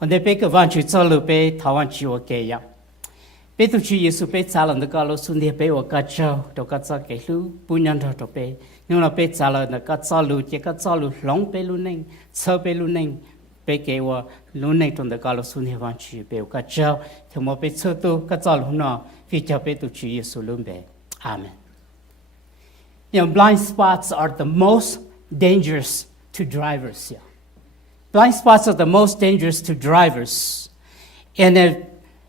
我哋俾個灣主走路俾台灣主我嘅呀，俾到主耶穌俾查了那個路順利俾我個走，到個走嘅路半年頭到俾，因為俾查了那個走路，這個走路long俾路寧，車俾路寧，俾給我路寧同那個路順利灣主俾我個走，同我俾車到個走路呢，非就俾到主耶穌路俾，阿門。You know, blind spots are the most dangerous to drivers. Yeah. Blind spots are the most dangerous to drivers. In a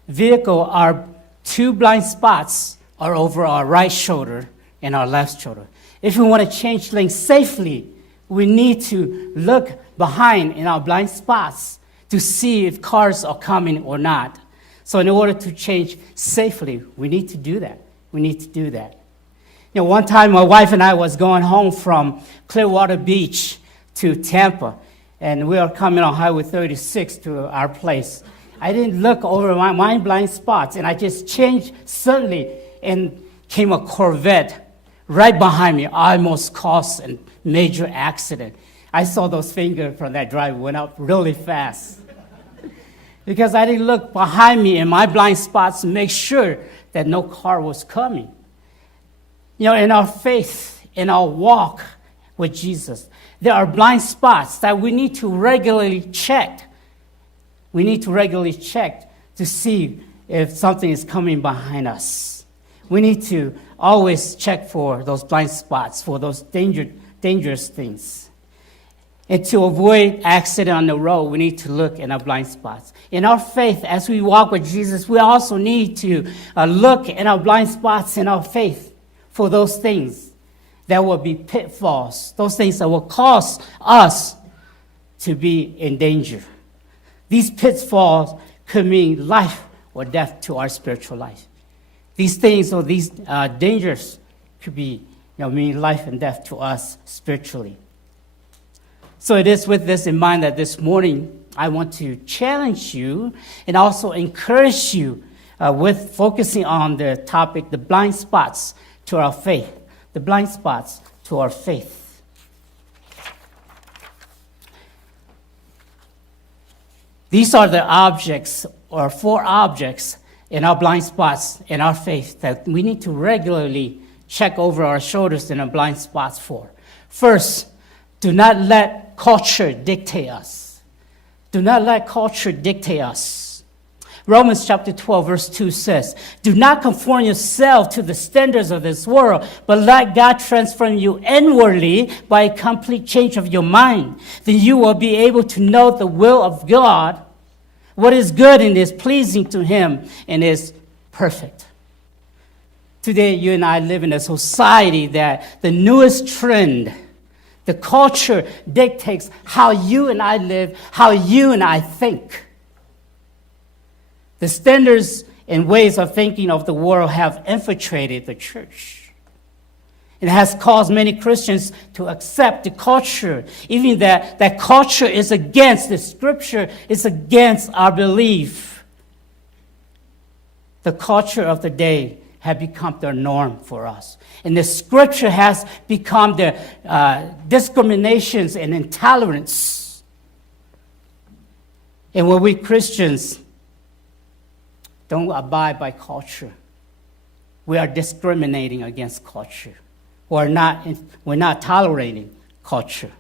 vehicle, our two blind spots are over our right shoulder and our left shoulder. If we want to change lanes safely, we need to look behind in our blind spots to see if cars are coming or not. So in order to change safely, we need to do that. We need to do that. You know, one time my wife and I was going home from Clearwater Beach to Tampa, and we were coming on Highway 36 to our place. I didn't look over my blind spots, and I just changed suddenly, and came a Corvette right behind me. I almost caused a major accident. I saw those fingers from that driver went up really fast because I didn't look behind me in my blind spots to make sure that no car was coming. You know, in our faith, in our walk with Jesus, there are blind spots that we need to regularly check. We need to regularly check to see if something is coming behind us. We need to always check for those blind spots, for those dangerous things. And to avoid accident on the road, we need to look in our blind spots. In our faith, as we walk with Jesus, we also need to look in our blind spots in our faith for those things that will be pitfalls, those things that will cause us to be in danger. These pitfalls could mean life or death to our spiritual life. These things or these dangers could be, mean life and death to us spiritually. So it is with this in mind that this morning I want to challenge you and also encourage you with focusing on the topic, the blind spots to our faith. The blind spots to our faith. These are the objects or four objects in our blind spots in our faith that we need to regularly check over our shoulders in our blind spots for. First, do not let culture dictate us. Do not let culture dictate us. Romans chapter 12, verse 2 says, do not conform yourself to the standards of this world, but let God transform you inwardly by a complete change of your mind. Then you will be able to know the will of God, what is good and is pleasing to Him and is perfect. Today, you and I live in a society that the newest trend, the culture dictates how you and I live, how you and I think. The standards and ways of thinking of the world have infiltrated the church. It has caused many Christians to accept the culture, even that culture is against the scripture, it's against our belief. The culture of the day has become the norm for us. And the scripture has become the discriminations and intolerance. And when we Christians don't abide by culture, we are discriminating against culture. We're not tolerating culture.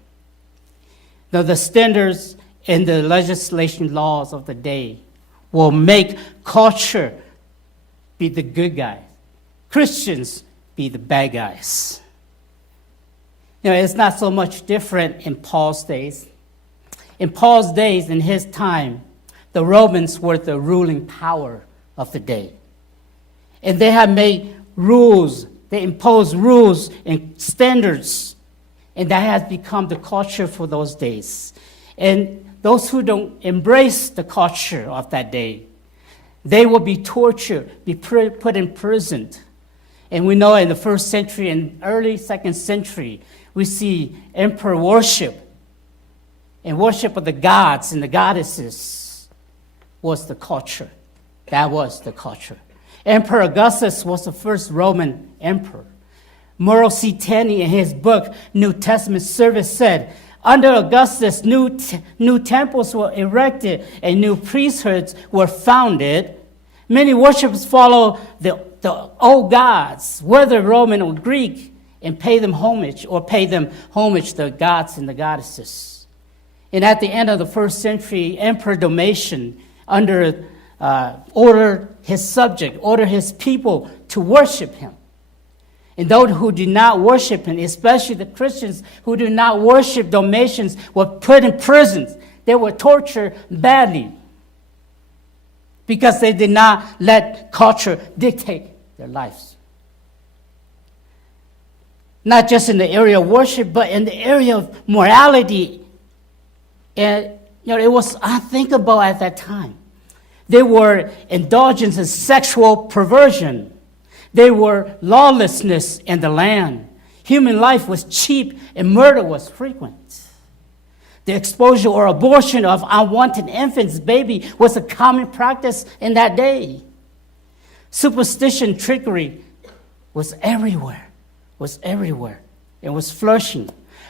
Now, the standards and the legislation laws of the day will make culture be the good guys, Christians be the bad guys. It's not so much different in Paul's days. In Paul's days, in his time, the Romans were the ruling power of the day. And they have made rules, they imposed rules and standards, and that has become the culture for those days. And those who don't embrace the culture of that day, they will be tortured, be put in prison. And we know in the first century and early second century, we see emperor worship and worship of the gods and the goddesses was the culture. That was the culture. Emperor Augustus was the first Roman emperor. Morrow C. Tenney, in his book, New Testament Service, said, Under Augustus, new temples were erected and new priesthoods were founded. Many worshippers follow the old gods, whether Roman or Greek, and pay them homage, the gods and the goddesses. And at the end of the first century, Emperor Domitian ordered his people to worship him. And those who did not worship him, especially the Christians who did not worship Domitian, were put in prisons. They were tortured badly because they did not let culture dictate their lives. Not just in the area of worship, but in the area of morality. And it was unthinkable at that time. They were indulgent in sexual perversion. There were lawlessness in the land. Human life was cheap and murder was frequent. The exposure or abortion of unwanted infants, baby, was a common practice in that day. Superstition, trickery was everywhere. It was flourishing.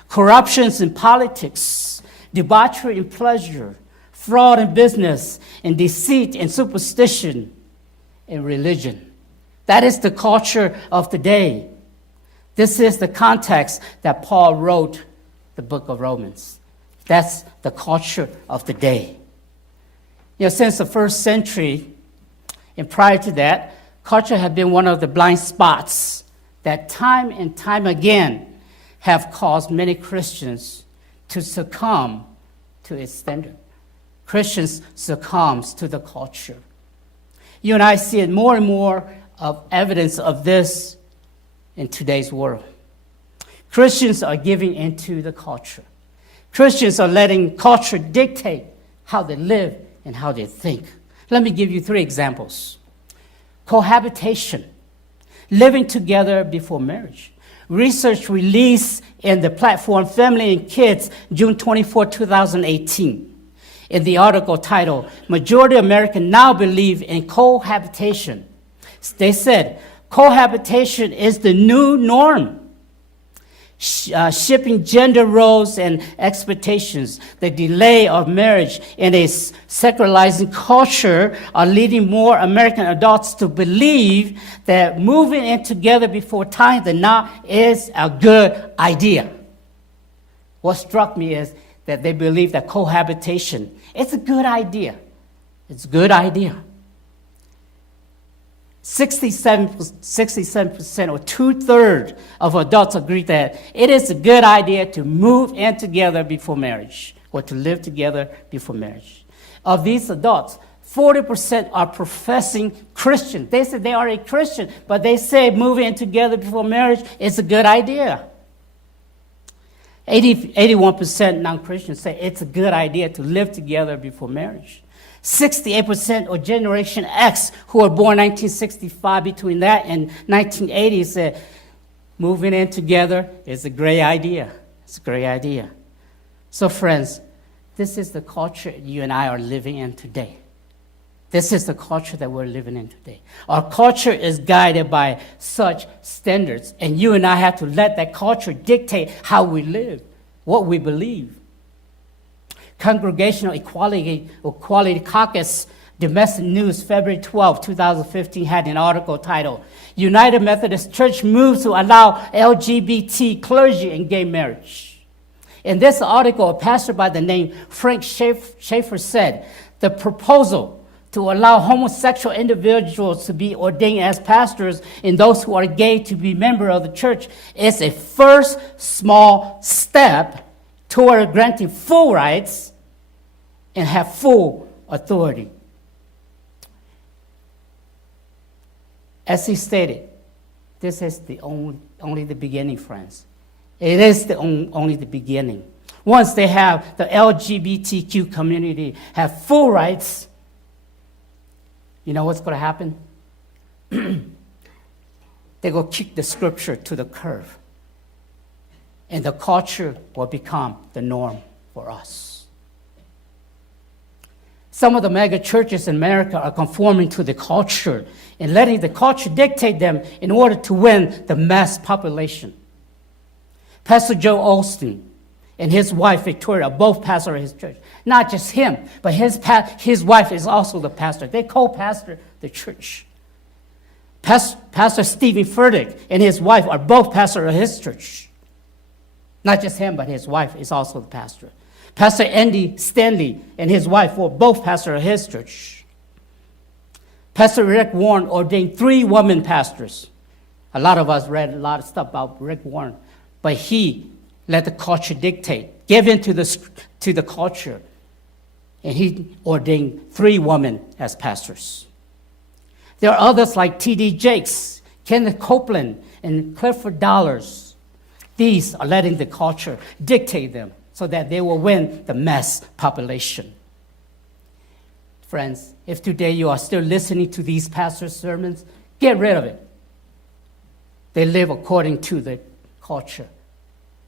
Corruptions in politics, debauchery in pleasure, fraud in business, and deceit and superstition in religion. That is the culture of the day. This is the context that Paul wrote the book of Romans. That's the culture of the day. Since the first century and prior to that, culture had been one of the blind spots that time and time again have caused many Christians to succumb to its standard. Christians succumb to the culture. You and I see it more and more of evidence of this in today's world. Christians are giving into the culture. Christians are letting culture dictate how they live and how they think. Let me give you 3 examples. Cohabitation, living together before marriage. Research released in the platform Family and Kids, June 24, 2018. In the article titled, Majority of Americans Now Believe in Cohabitation. They said, cohabitation is the new norm. Shipping gender roles and expectations, the delay of marriage in a secularizing culture are leading more American adults to believe that moving in together before tying the knot is a good idea. What struck me is that they believe that cohabitation is a good idea. It's a good idea. 67% or 2/3 of adults agree that it is a good idea to move in together before marriage or to live together before marriage. Of these adults, 40% are professing Christian. They say they are a Christian, but they say moving in together before marriage is a good idea. 81% non-Christians say it's a good idea to live together before marriage. 68% or Generation X who were born 1965, between that and 1980, said moving in together is a great idea. It's a great idea. So friends, this is the culture you and I are living in today. This is the culture that we're living in today. Our culture is guided by such standards, and you and I have to let that culture dictate how we live, what we believe. Congregational Equality Caucus Domestic News, February 12, 2015, had an article titled, United Methodist Church Moves to Allow LGBT Clergy in Gay Marriage. In this article, a pastor by the name Frank Schaeffer said, the proposal to allow homosexual individuals to be ordained as pastors and those who are gay to be members of the church is a first small step toward granting full rights and have full authority. As he stated, this is only the beginning, friends. It is only the beginning. Once they have the LGBTQ community have full rights, you know what's going to happen? They're going to kick the scripture to the curb. And the culture will become the norm for us. Some of the mega churches in America are conforming to the culture and letting the culture dictate them in order to win the mass population. Pastor Joe Osteen and his wife, Victoria, are both pastors of his church. Not just him, but his wife is also the pastor. They co-pastor the church. Pastor Stephen Furtick and his wife are both pastors of his church. Not just him, but his wife is also the pastor. Pastor Andy Stanley and his wife were both pastors of his church. Pastor Rick Warren ordained 3 women pastors. A lot of us read a lot of stuff about Rick Warren, but he let the culture dictate, give in to the culture, and he ordained 3 women as pastors. There are others like T.D. Jakes, Kenneth Copeland, and Clifford Dollars. These are letting the culture dictate them so that they will win the mass population. Friends, if today you are still listening to these pastors' sermons, get rid of it. They live according to the culture.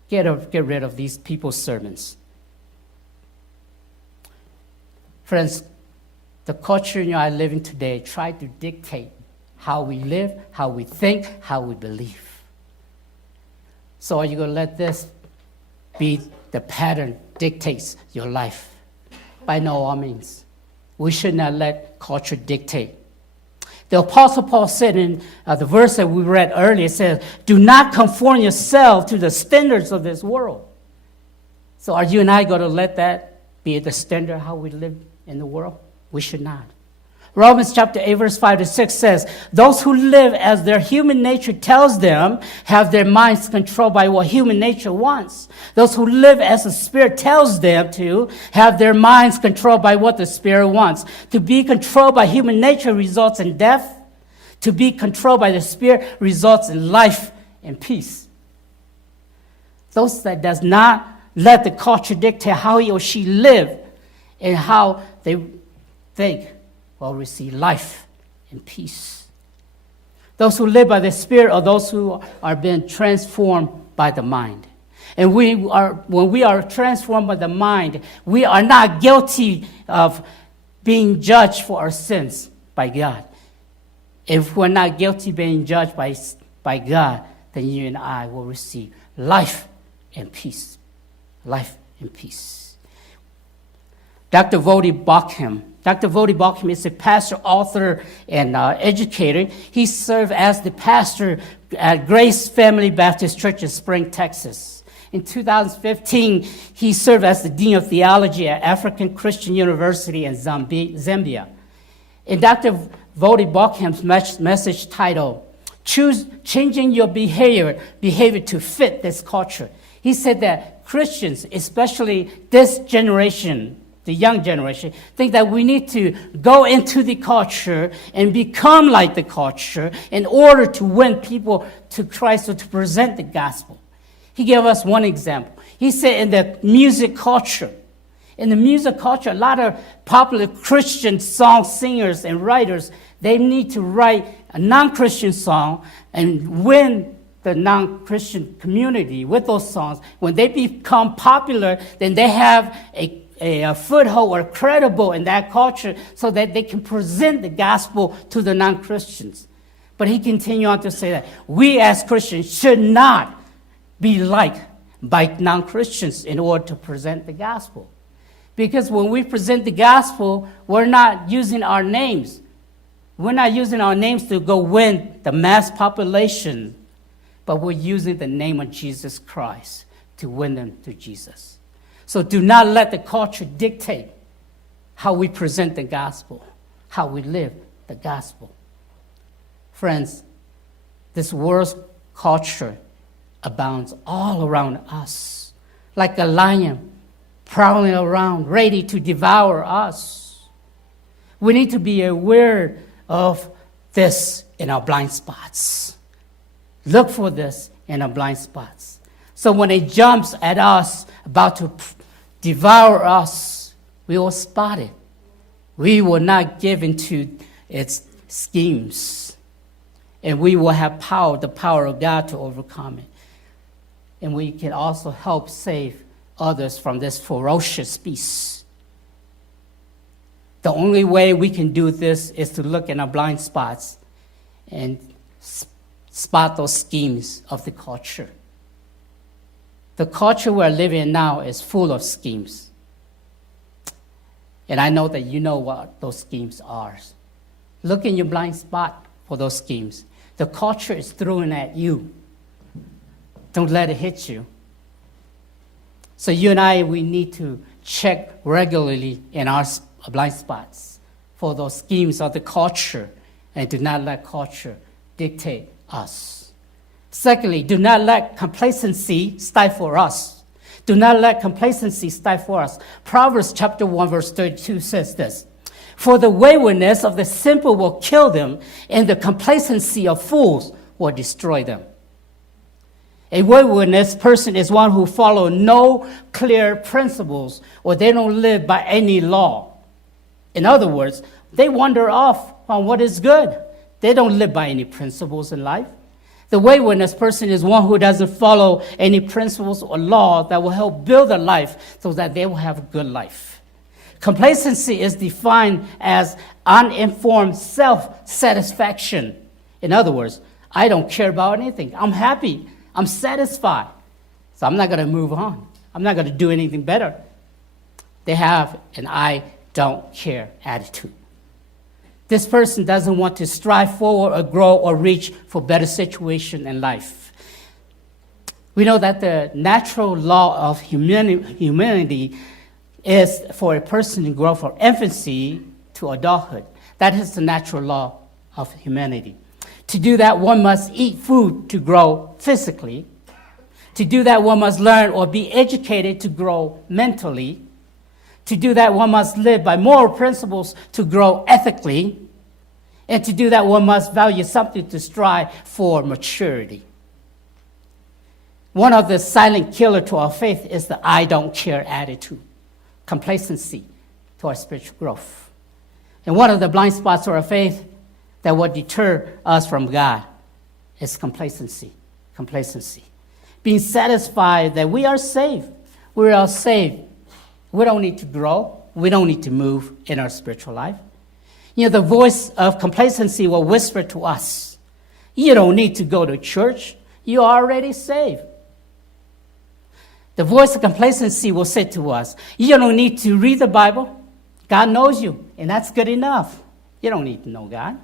Get rid of these people's sermons. Friends, the culture you are living today try to dictate how we live, how we think, how we believe. So are you going to let this be the pattern dictates your life? By no means. We should not let culture dictate. The Apostle Paul said in the verse that we read earlier, it says, do not conform yourself to the standards of this world. So are you and I going to let that be the standard how we live in the world? We should not. Romans chapter 8, verse 5 to 6 says, those who live as their human nature tells them have their minds controlled by what human nature wants. Those who live as the Spirit tells them to have their minds controlled by what the Spirit wants. To be controlled by human nature results in death. To be controlled by the Spirit results in life and peace. Those that does not let the culture dictate how he or she live and how they think will receive life and peace. Those who live by the Spirit are those who are being transformed by the mind. And when we are transformed by the mind, we are not guilty of being judged for our sins by God. If we're not guilty of being judged by God, then you and I will receive life and peace. Life and peace. Dr. Voddie Baucham is a pastor, author, and educator. He served as the pastor at Grace Family Baptist Church in Spring, Texas. In 2015, he served as the Dean of Theology at African Christian University in Zambia. In Dr. Voddie Baucham's message titled, Changing Your Behavior to Fit This Culture, he said that Christians, especially this generation, the young generation, think that we need to go into the culture and become like the culture in order to win people to Christ or to present the gospel. He gave us one example. He said in the music culture, a lot of popular Christian song singers and writers, they need to write a non-Christian song and win the non-Christian community with those songs. When they become popular, then they have a foothold or credible in that culture so that they can present the gospel to the non-Christians. But he continued on to say that we as Christians should not be liked by non-Christians in order to present the gospel. Because when we present the gospel, we're not using our names. We're not using our names to go win the mass population, but we're using the name of Jesus Christ to win them to Jesus. So do not let the culture dictate how we present the gospel, how we live the gospel. Friends, this world's culture abounds all around us, like a lion prowling around, ready to devour us. We need to be aware of this in our blind spots. Look for this in our blind spots. So when it jumps at us, about to devour us, we will spot it. We will not give into its schemes. And we will have power, the power of God to overcome it. And we can also help save others from this ferocious beast. The only way we can do this is to look in our blind spots and spot those schemes of the culture. The culture we're living in now is full of schemes. And I know that you know what those schemes are. Look in your blind spot for those schemes. The culture is throwing at you. Don't let it hit you. So you and I, we need to check regularly in our blind spots for those schemes of the culture, and do not let culture dictate us. Secondly, do not let complacency stifle us. Do not let complacency stifle us. Proverbs chapter 1, verse 32 says this: "For the waywardness of the simple will kill them, and the complacency of fools will destroy them." A waywardness person is one who follows no clear principles, or they don't live by any law. In other words, they wander off on what is good. They don't live by any principles in life. The waywardness person is one who doesn't follow any principles or law that will help build a life so that they will have a good life. Complacency is defined as uninformed self-satisfaction. In other words, I don't care about anything. I'm happy. I'm satisfied. So I'm not going to move on. I'm not going to do anything better. They have an I don't care attitude. This person doesn't want to strive forward or grow or reach for better situation in life. We know that the natural law of humanity is for a person to grow from infancy to adulthood. That is the natural law of humanity. To do that, one must eat food to grow physically. To do that, one must learn or be educated to grow mentally. To do that, one must live by moral principles to grow ethically. And to do that, one must value something to strive for maturity. One of the silent killer to our faith is the I don't care attitude, complacency to our spiritual growth. And one of the blind spots to our faith that will deter us from God is complacency. Complacency. Being satisfied that we are saved. We are saved. We don't need to grow. We don't need to move in our spiritual life. The voice of complacency will whisper to us, you don't need to go to church. You're already saved. The voice of complacency will say to us, you don't need to read the Bible. God knows you, and that's good enough. You don't need to know God.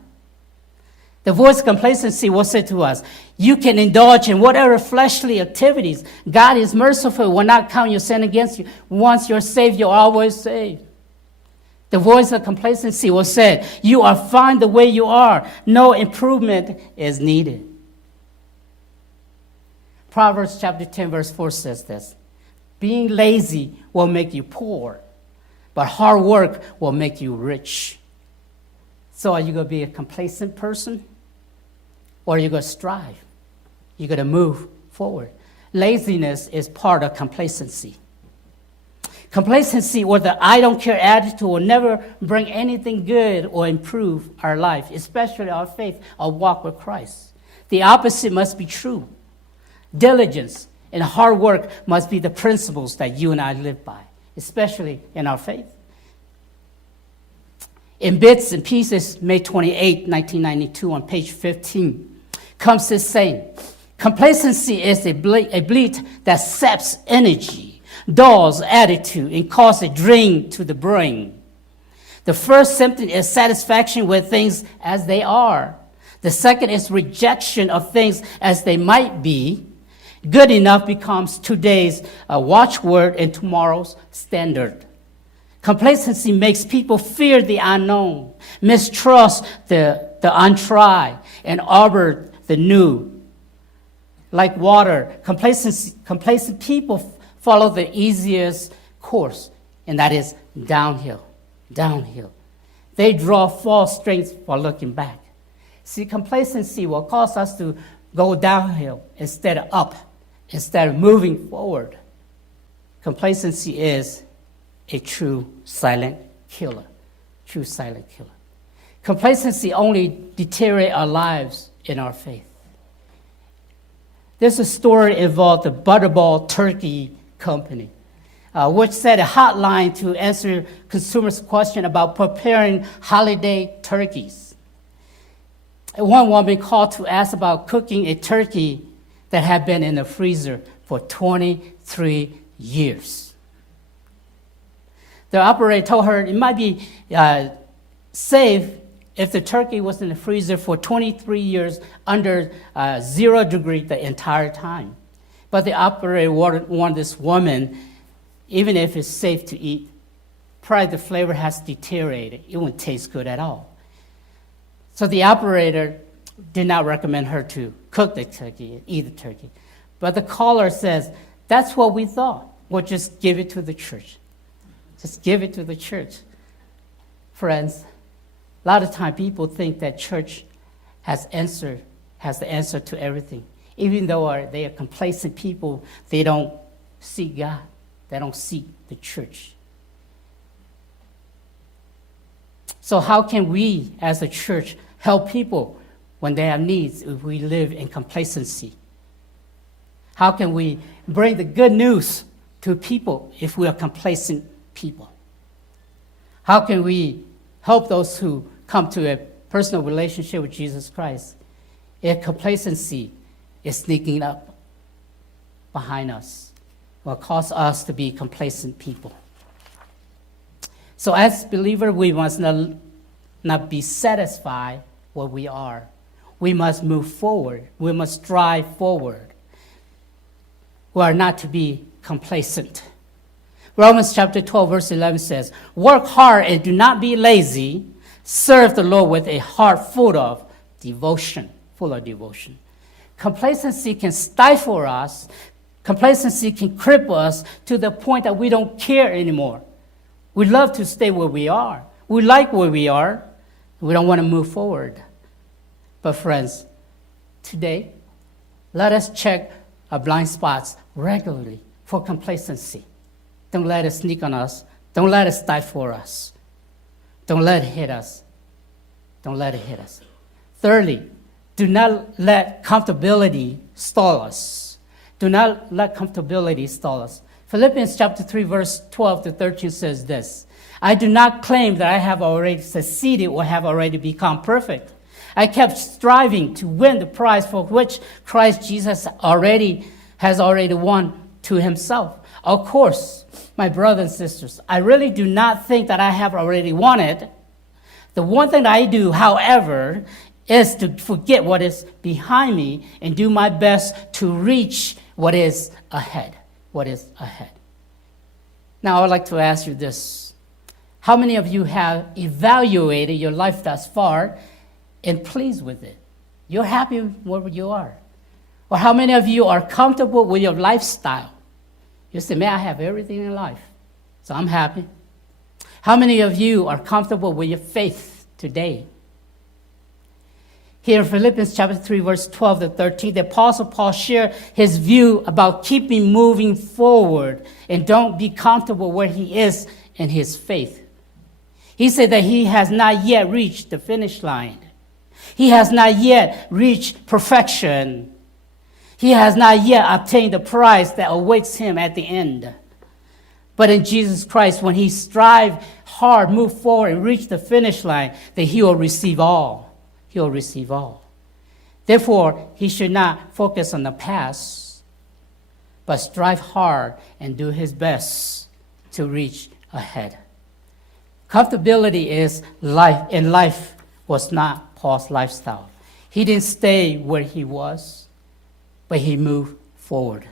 The voice of complacency will say to us, you can indulge in whatever fleshly activities. God is merciful, will not count your sin against you. Once you're saved, you're always saved. The voice of complacency will say, you are fine the way you are. No improvement is needed. Proverbs chapter 10, verse 4 says this: being lazy will make you poor, but hard work will make you rich. So are you going to be a complacent person? Or are you going to strive? You're going to move forward. Laziness is part of complacency. Complacency, or the I don't care attitude, will never bring anything good or improve our life, especially our faith, our walk with Christ. The opposite must be true. Diligence and hard work must be the principles that you and I live by, especially in our faith. In Bits and Pieces, May 28, 1992, on page 15, comes this saying: complacency is a bleat that saps energy, dulls attitude, and causes a drain to the brain. The first symptom is satisfaction with things as they are. The second is rejection of things as they might be. Good enough becomes today's watchword and tomorrow's standard. Complacency makes people fear the unknown, mistrust the untried, and harbor the new. Like water, complacent people follow the easiest course, and that is downhill. They draw false strength for looking back. See, complacency will cause us to go downhill instead of up, instead of moving forward. Complacency is a true silent killer. True silent killer. Complacency only deteriorates our lives in our faith. There's a story involved the Butterball Turkey Company, which set a hotline to answer consumers' question about preparing holiday turkeys. One woman called to ask about cooking a turkey that had been in the freezer for 23 23 years. The operator told her it might be safe if the turkey was in the freezer for 23 years under 0 degrees the entire time. But the operator warned this woman, even if it's safe to eat, probably the flavor has deteriorated. It won't taste good at all. So the operator did not recommend her to cook the turkey, eat the turkey. But the caller says, that's what we thought. We'll just give it to the church. Just give it to the church. Friends, a lot of time people think that church has the answer to everything. Even though they are complacent people, they don't seek God. They don't seek the church. So how can we as a church help people when they have needs if we live in complacency? How can we bring the good news to people if we are complacent people? How can we help those who come to a personal relationship with Jesus Christ if complacency is sneaking up behind us, will cause us to be complacent people? So as believers, we must not be satisfied where we are. We must move forward. We must strive forward. We are not to be complacent. Romans chapter 12, verse 11 says, work hard and do not be lazy. Serve the Lord with a heart full of devotion. Complacency can stifle us. Complacency can cripple us to the point that we don't care anymore. We love to stay where we are. We like where we are. We don't want to move forward. But friends, today, let us check our blind spots regularly for complacency. Don't let it sneak on us. Don't let it stifle us. Don't let it hit us. Don't let it hit us. Thirdly, do not let comfortability stall us. Do not let comfortability stall us. Philippians chapter 3, verse 12 to 13 says this, I do not claim that I have already succeeded or have already become perfect. I kept striving to win the prize for which Christ Jesus has already won to himself. Of course, my brothers and sisters, I really do not think that I have already won it. The one thing that I do, however, is to forget what is behind me and do my best to reach what is ahead. Now, I would like to ask you this. How many of you have evaluated your life thus far and pleased with it? You're happy where you are. Or how many of you are comfortable with your lifestyle? You say, man, I have everything in life, so I'm happy. How many of you are comfortable with your faith today? Here in Philippians chapter 3, verse 12 to 13, the Apostle Paul shared his view about keeping moving forward and don't be comfortable where he is in his faith. He said that he has not yet reached the finish line. He has not yet reached perfection. He has not yet obtained the prize that awaits him at the end. But in Jesus Christ, when he strive hard, move forward, and reach the finish line, that he will receive all. He will receive all. Therefore, he should not focus on the past, but strive hard and do his best to reach ahead. Comfortability is life, and life was not Paul's lifestyle. He didn't stay where he was, but he moved forward.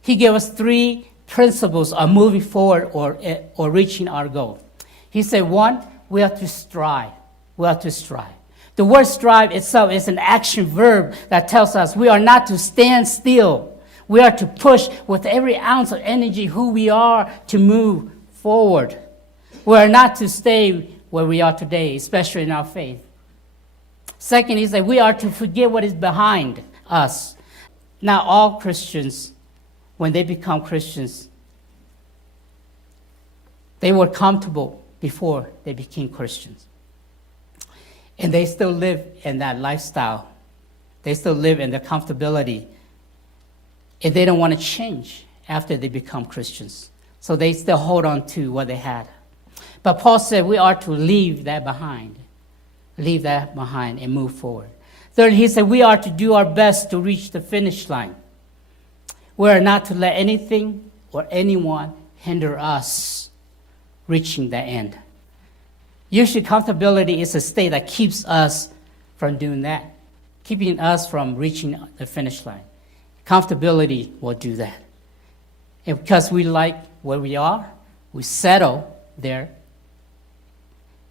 He gave us 3 principles of moving forward or reaching our goal. He said, 1, we have to strive. We have to strive. The word strive itself is an action verb that tells us we are not to stand still. We are to push with every ounce of energy who we are to move forward. We are not to stay where we are today, especially in our faith. Second, he said we are to forget what is behind us. Now, all Christians, when they become Christians, they were comfortable before they became Christians. And they still live in that lifestyle. They still live in the comfortability. And they don't want to change after they become Christians. So they still hold on to what they had. But Paul said we are to leave that behind. Leave that behind and move forward. Third, he said we are to do our best to reach the finish line. We are not to let anything or anyone hinder us reaching the end. Usually comfortability is a state that keeps us from doing that, keeping us from reaching the finish line. Comfortability will do that. And because we like where we are, we settle there,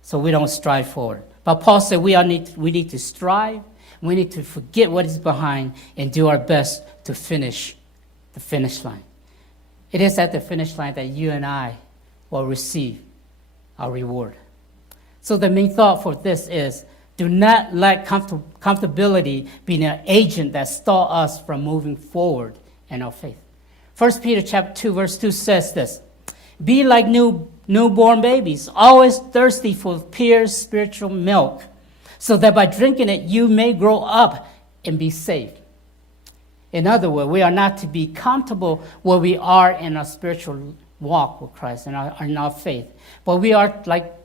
so we don't strive forward. But Paul said we need to strive, we need to forget what is behind and do our best to finish the finish line. It is at the finish line that you and I will receive our reward. So the main thought for this is, do not let comfortability be an agent that stalls us from moving forward in our faith. 1 Peter chapter 2, verse 2 says this, be like newborn babies, always thirsty for pure spiritual milk, so that by drinking it you may grow up and be saved. In other words, we are not to be comfortable where we are in our spiritual walk with Christ and in our faith, but we are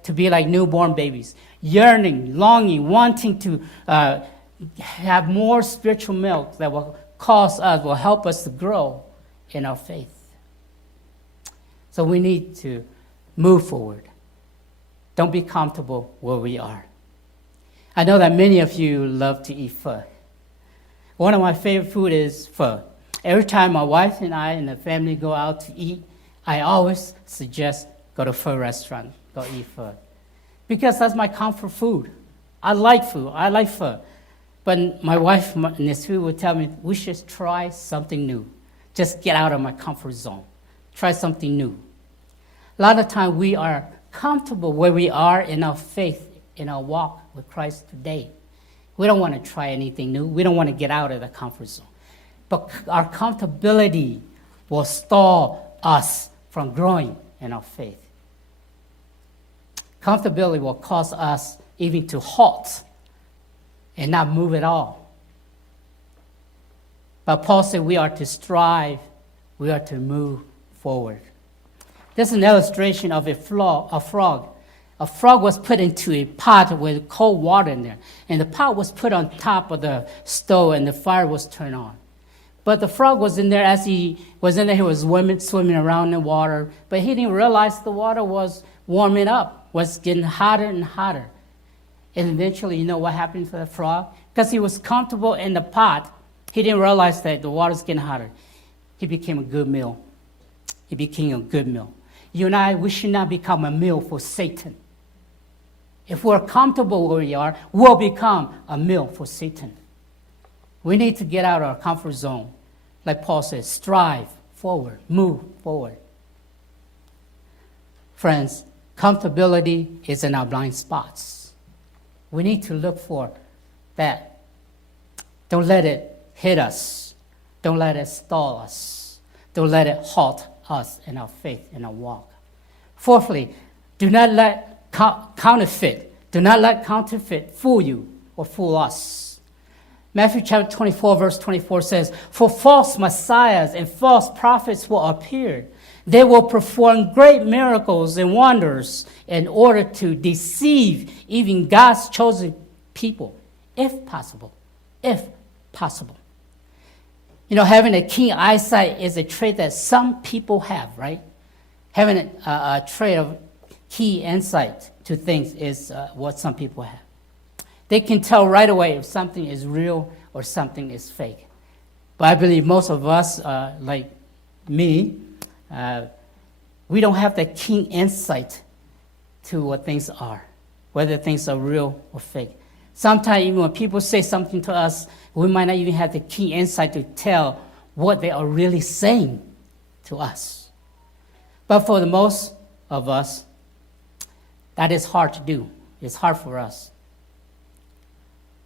to be like newborn babies, yearning, longing, wanting to have more spiritual milk that will help us to grow in our faith. So we need to move forward. Don't be comfortable where we are. I know that many of you love to eat pho. One of my favorite food is pho. Every time my wife and I and the family go out to eat, I always suggest go to pho restaurant, go eat pho. Because that's my comfort food. I like food. I like pho. But my wife, Nisri, would tell me, we should try something new. Just get out of my comfort zone. Try something new. A lot of times we are comfortable where we are in our faith, in our walk with Christ today. We don't want to try anything new. We don't want to get out of the comfort zone. But our comfortability will stall us from growing in our faith. Comfortability will cause us even to halt and not move at all. But Paul said we are to strive, we are to move forward. This is an illustration of a frog. A frog was put into a pot with cold water in there, and the pot was put on top of the stove, and the fire was turned on. But the frog was in there. As he was in there, he was swimming around in the water, but he didn't realize the water was warming up, was getting hotter and hotter. And eventually, you know what happened to the frog? Because he was comfortable in the pot, he didn't realize that the water's getting hotter. He became a good meal. He became a good meal. You and I, we should not become a meal for Satan. If we're comfortable where we are, we'll become a meal for Satan. We need to get out of our comfort zone. Like Paul says, strive forward, move forward. Friends, comfortability is in our blind spots. We need to look for that. Don't let it hit us. Don't let it stall us. Don't let it halt us in our faith, in our walk. Fourthly, do not let counterfeit fool you or fool us. Matthew chapter 24, verse 24 says, for false messiahs and false prophets will appear. They will perform great miracles and wonders in order to deceive even God's chosen people, if possible. If possible. You know, having a keen eyesight is a trait that some people have, right? Having a trait of keen insight to things is what some people have. They can tell right away if something is real or something is fake. But I believe most of us, like me, we don't have that keen insight to what things are, whether things are real or fake. Sometimes even when people say something to us, we might not even have the keen insight to tell what they are really saying to us. But for the most of us, that is hard to do. It's hard for us.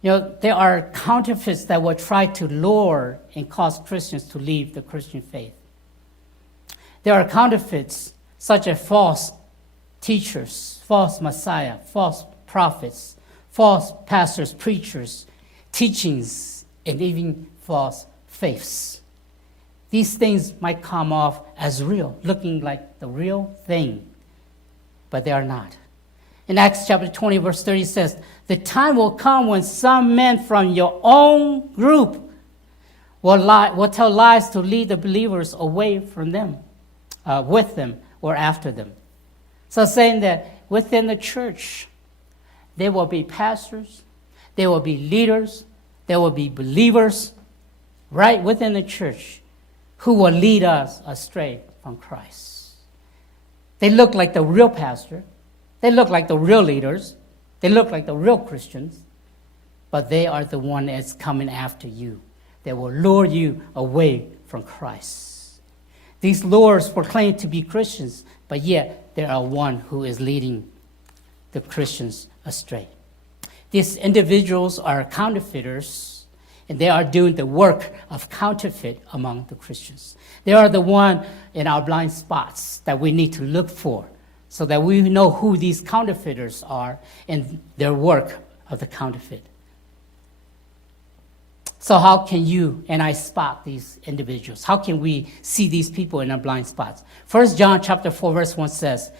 You know, there are counterfeits that will try to lure and cause Christians to leave the Christian faith. There are counterfeits such as false teachers, false messiah, false prophets, false pastors, preachers, teachings, and even false faiths. These things might come off as real, looking like the real thing, but they are not. In Acts chapter 20, verse 30 says, the time will come when some men from your own group will tell lies to lead the believers away from them, with them, or after them. So saying that within the church, there will be pastors, there will be leaders, there will be believers right within the church who will lead us astray from Christ. They look like the real pastor. They look like the real leaders. They look like the real Christians. But they are the one that's coming after you. They will lure you away from Christ. These lures proclaim to be Christians, but yet there are one who is leading the Christians astray. These individuals are counterfeiters, and they are doing the work of counterfeit among the Christians. They are the one in our blind spots that we need to look for so that we know who these counterfeiters are and their work of the counterfeit. So how can you and I spot these individuals? How can we see these people in our blind spots? 1 John chapter 4, verse 1 says,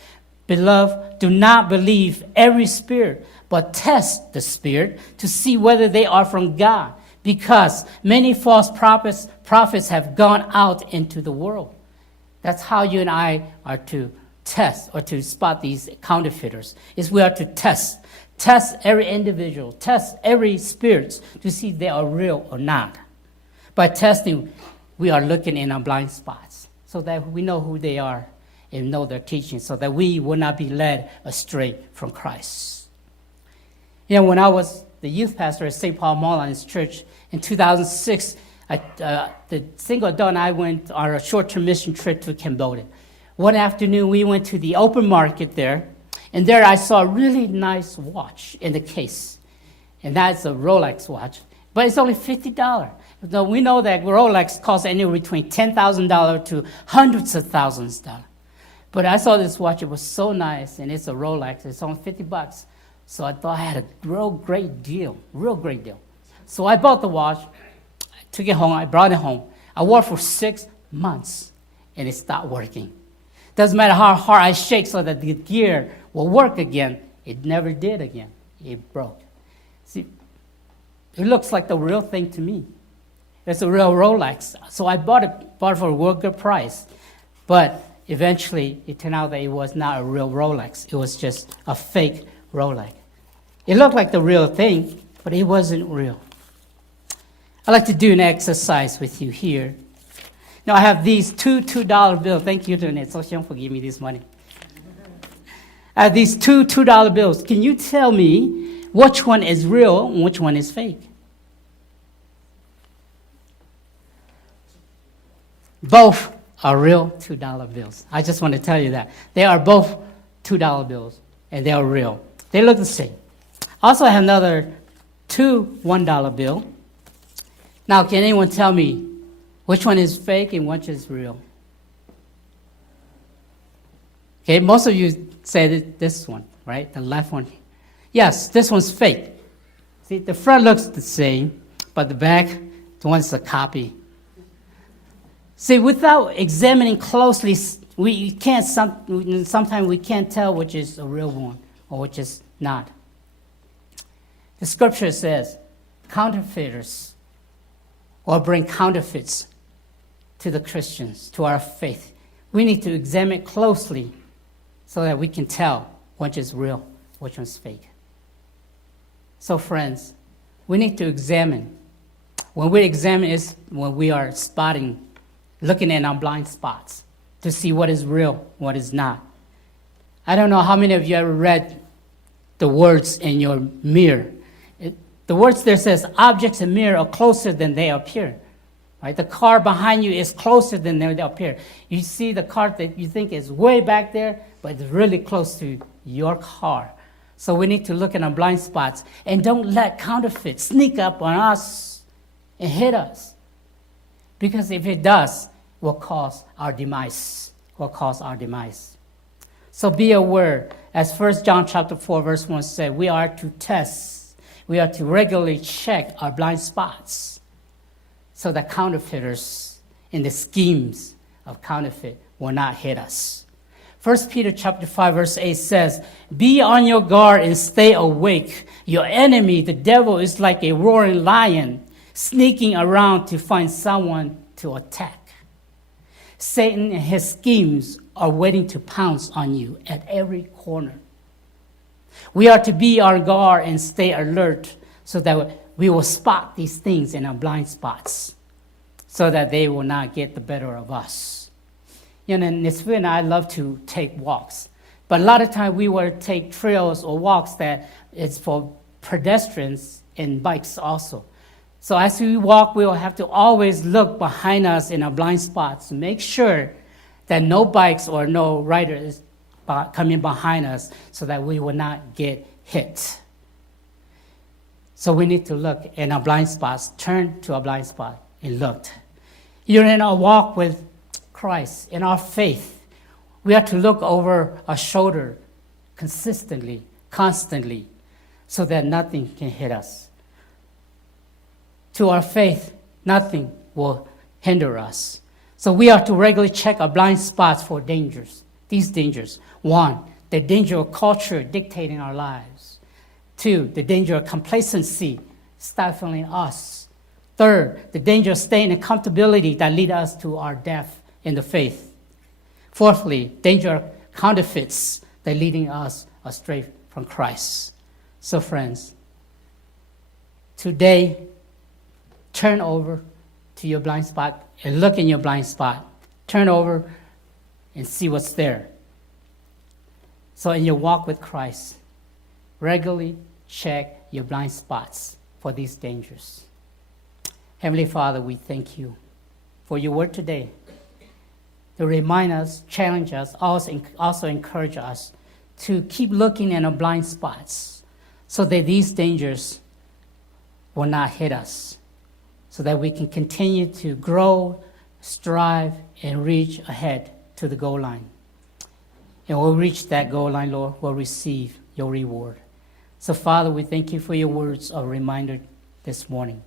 "Beloved, do not believe every spirit, but test the spirit to see whether they are from God, because many false prophets have gone out into the world." That's how you and I are to test or to spot these counterfeiters, is we are to test every individual, test every spirit to see if they are real or not. By testing, we are looking in our blind spots so that we know who they are and know their teaching so that we will not be led astray from Christ. You know, when I was the youth pastor at St. Paul Mulline's Church in 2006, the single adult and I went on a short-term mission trip to Cambodia. One afternoon, we went to the open market there, and there I saw a really nice watch in the case. And that's a Rolex watch. But it's only $50. Now, we know that Rolex costs anywhere between $10,000 to hundreds of thousands of dollars. But I saw this watch. It was so nice, and it's a Rolex. It's only $50. So I thought I had a real great deal. So I bought the watch. I took it home. I brought it home. I wore it for 6 months, and it stopped working. Doesn't matter how hard I shake so that the gear will work again. It never did again. It broke. See, it looks like the real thing to me. It's a real Rolex. So I bought it for a real good price. But eventually, it turned out that it was not a real Rolex. It was just a fake Rolex. It looked like the real thing, but it wasn't real. I'd like to do an exercise with you here. Now, I have these two $2 bills. Thank you, Donate. So Xiong for giving me this money. I have these two $2 bills. Can you tell me which one is real and which one is fake? Both are real $2 bills. I just want to tell you that. They are both $2 bills, and they are real. They look the same. Also, I have another two $1 bill. Now, can anyone tell me which one is fake and which is real? Okay, most of you said this one, right? The left one. Yes, this one's fake. See, the front looks the same, but the back, the one's a copy. See, without examining closely, sometimes we can't tell which is a real one or which is not. The scripture says, counterfeiters will bring counterfeits to the Christians, to our faith. We need to examine closely so that we can tell which is real, which one's fake. So friends, we need to examine. When we examine is when we are spotting, looking at our blind spots to see what is real, what is not. I don't know how many of you ever read the words in your mirror. The words there says, objects in mirror are closer than they appear. Right? The car behind you is closer than they appear. You see the car that you think is way back there, but it's really close to your car. So we need to look at our blind spots and don't let counterfeit sneak up on us and hit us. Because if it does, it will cause our demise. So be aware, as 1 John chapter 4, verse 1 said, we are to test. We are to regularly check our blind spots so that counterfeiters and the schemes of counterfeit will not hit us. 1 Peter chapter 5, verse 8 says, be on your guard and stay awake. Your enemy, the devil, is like a roaring lion, sneaking around to find someone to attack. Satan and his schemes are waiting to pounce on you at every corner. We are to be on guard and stay alert so that we will spot these things in our blind spots so that they will not get the better of us. Nisfu and I love to take walks, but a lot of times we will take trails or walks that is for pedestrians and bikes also. So as we walk, we will have to always look behind us in our blind spots to make sure that no bikes or no rider is coming behind us so that we will not get hit. So we need to look in our blind spots, turn to our blind spot and look. You're in our walk with Christ, in our faith. We have to look over our shoulder consistently, constantly, so that nothing can hit us. To our faith, nothing will hinder us. So we are to regularly check our blind spots for dangers. These dangers. 1, the danger of culture dictating our lives. 2, the danger of complacency stifling us. 3rd, the danger of staying in comfortability that lead us to our death in the faith. 4thly, danger of counterfeits that leading us astray from Christ. So friends, today, turn over to your blind spot and look in your blind spot. Turn over and see what's there. So in your walk with Christ, regularly check your blind spots for these dangers. Heavenly Father, we thank you for your word today to remind us, challenge us, also encourage us to keep looking in our blind spots so that these dangers will not hit us, so that we can continue to grow, strive, and reach ahead to the goal line. And we'll reach that goal line, Lord, we'll receive your reward. So, Father, we thank you for your words of reminder this morning.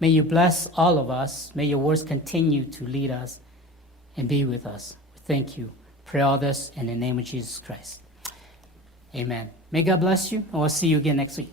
May you bless all of us. May your words continue to lead us and be with us. Thank you. Pray all this in the name of Jesus Christ. Amen. May God bless you, and we'll see you again next week.